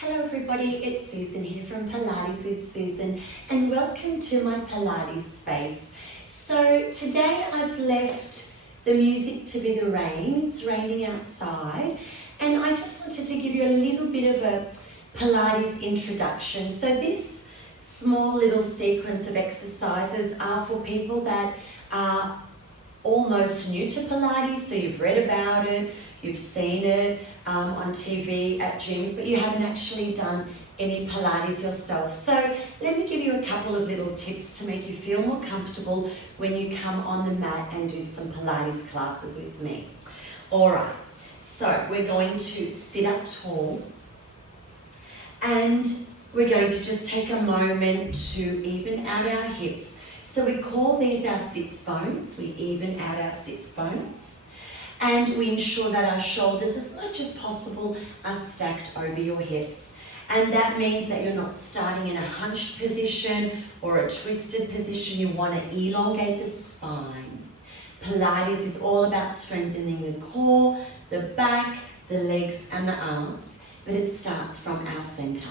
Hello everybody, it's Susan here from Pilates with Susan and welcome to my Pilates space. So today I've left the music to be the rain. It's raining outside and I just wanted to give you a little bit of a Pilates introduction. So this small little sequence of exercises are for people that are almost new to Pilates, so you've read about it, you've seen it on TV at gyms, but you haven't actually done any Pilates yourself. So let me give you a couple of little tips to make you feel more comfortable when you come on the mat and do some Pilates classes with me. All right, so we're going to sit up tall and we're going to just take a moment to even out our hips. So we call these our sits bones. We even out our sits bones. And we ensure that our shoulders, as much as possible, are stacked over your hips. And that means that you're not starting in a hunched position or a twisted position. You want to elongate the spine. Pilates is all about strengthening the core, the back, the legs, and the arms. But it starts from our center.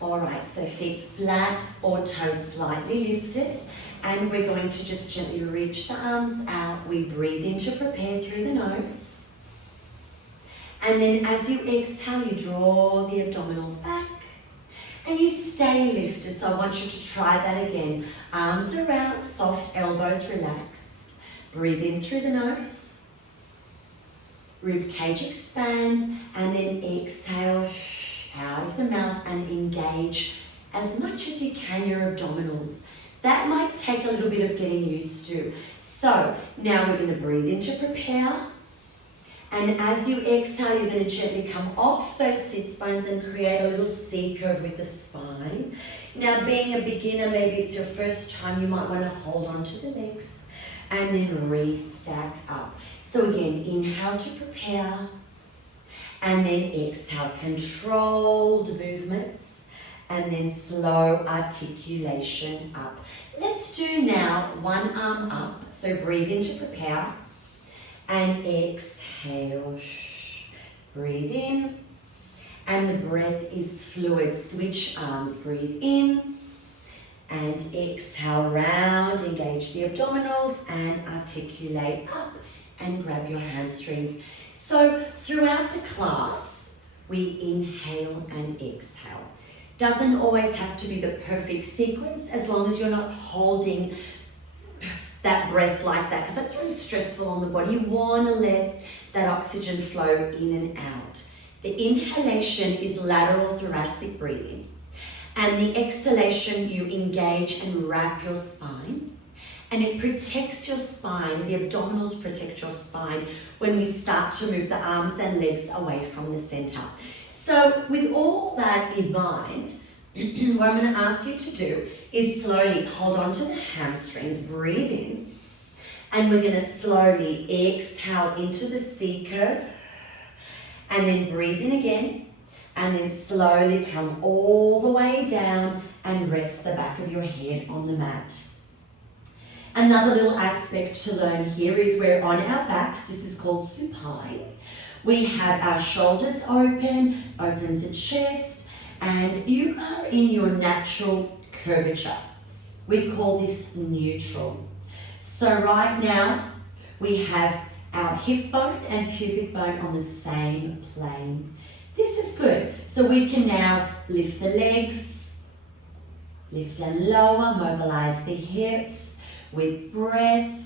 All right, so feet flat or toes slightly lifted. And we're going to just gently reach the arms out. We breathe in to prepare through the nose. And then as you exhale, you draw the abdominals back. And you stay lifted. So I want you to try that again. Arms are out, soft elbows relaxed. Breathe in through the nose. Rib cage expands. And then exhale out of the mouth and engage as much as you can your abdominals. That might take a little bit of getting used to. So now we're going to breathe in to prepare. And as you exhale, you're going to gently come off those sits bones and create a little C curve with the spine. Now being a beginner, maybe it's your first time, you might want to hold on to the legs and then re-stack up. So again, inhale to prepare. And then exhale, controlled movements. And then slow articulation up. Let's do now one arm up. So breathe in to prepare. And exhale. Breathe in. And the breath is fluid. Switch arms. Breathe in. And exhale, round. Engage the abdominals and articulate up. And grab your hamstrings. So throughout the class, we inhale and exhale. Doesn't always have to be the perfect sequence as long as you're not holding that breath like that, because that's very stressful on the body. You want to let that oxygen flow in and out. The inhalation is lateral thoracic breathing, and the exhalation, you engage and wrap your spine. And it protects your spine, the abdominals protect your spine when we start to move the arms and legs away from the center. So with all that in mind, what I'm going to ask you to do is slowly hold on to the hamstrings, breathe in, and we're going to slowly exhale into the C curve, and then breathe in again, and then slowly come all the way down and rest the back of your head on the mat. Another little aspect to learn here is we're on our backs. This is called supine. We have our shoulders open, opens the chest, and you are in your natural curvature. We call this neutral. So right now, we have our hip bone and pubic bone on the same plane. This is good. So we can now lift the legs, lift and lower, mobilize the hips with breath.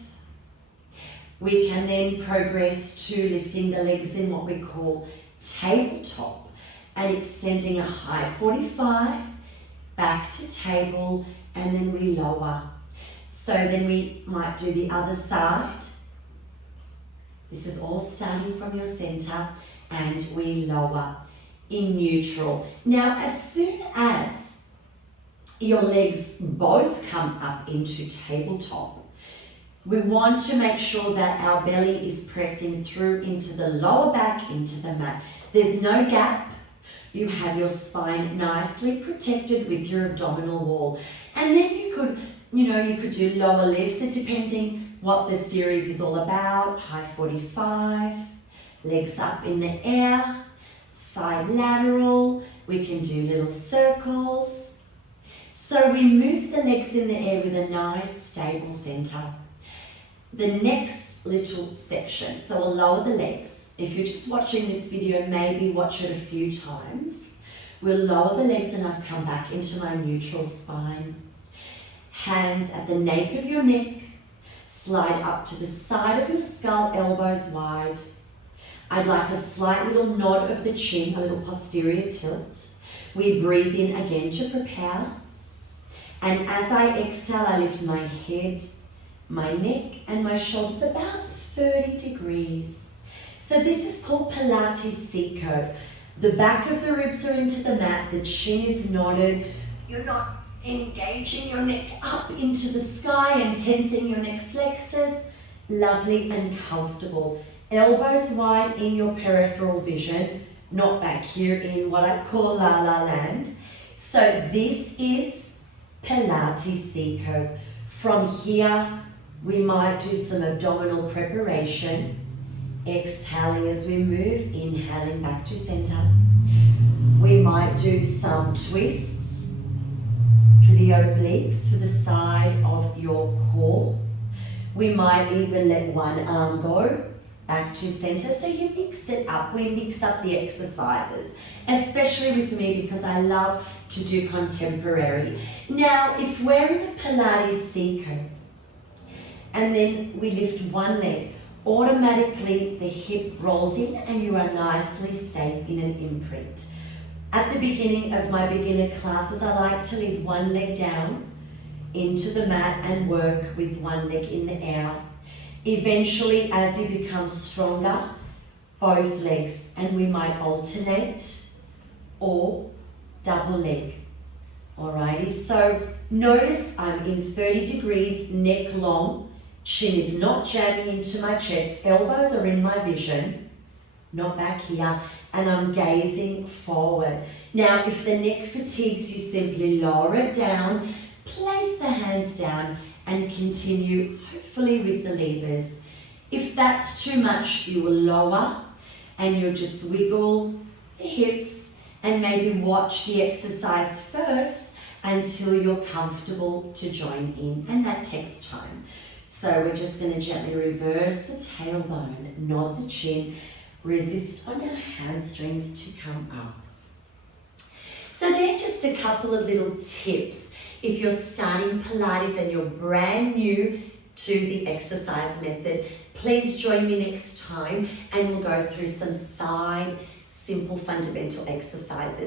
We can then progress to lifting the legs in what we call tabletop and extending a high 45 back to table, and then we lower. So then we might do the other side. This is all starting from your center, and we lower in neutral. Now, as soon as your legs both come up into tabletop, we want to make sure that our belly is pressing through into the lower back, into the mat. There's no gap. You have your spine nicely protected with your abdominal wall. And then you could do lower lifts, depending what the series is all about. High 45, legs up in the air, side lateral, We can do little circles. So we move the legs in the air with a nice stable center. The next little section, so we'll lower the legs. If you're just watching this video, maybe watch it a few times. We'll lower the legs and I've come back into my neutral spine. Hands at the nape of your neck. Slide up to the side of your skull, elbows wide. I'd like a slight little nod of the chin, a little posterior tilt. We breathe in again to prepare. And as I exhale, I lift my head, my neck and my shoulders about 30 degrees. So this is called Pilates C curve. The back of the ribs are into the mat, the chin is nodded. You're not engaging your neck up into the sky and tensing your neck flexors. Lovely and comfortable. Elbows wide in your peripheral vision, not back here in what I call la la land. So this is Pilates C curve. From here, we might do some abdominal preparation. Exhaling as we move, inhaling back to center. We might do some twists for the obliques, for the side of your core. We might even let one arm go back to center. So you mix it up. We mix up the exercises, especially with me because I love to do contemporary. Now, if we're in a Pilates C curve and then we lift one leg, automatically the hip rolls in and you are nicely safe in an imprint. At the beginning of my beginner classes, I like to leave one leg down into the mat and work with one leg in the air. Eventually, as you become stronger, both legs, and we might alternate or double leg. Alrighty, so notice I'm in 30 degrees, neck long. Chin is not jamming into my chest, elbows are in my vision, not back here, and I'm gazing forward. Now, if the neck fatigues, you simply lower it down, place the hands down, and continue, hopefully with the levers. If that's too much, you will lower, and you'll just wiggle the hips, and maybe watch the exercise first until you're comfortable to join in, and that takes time. So we're just going to gently reverse the tailbone, nod the chin, resist on our hamstrings to come up. So they're just a couple of little tips if you're starting Pilates and you're brand new to the exercise method. Please join me next time and we'll go through some side simple fundamental exercises.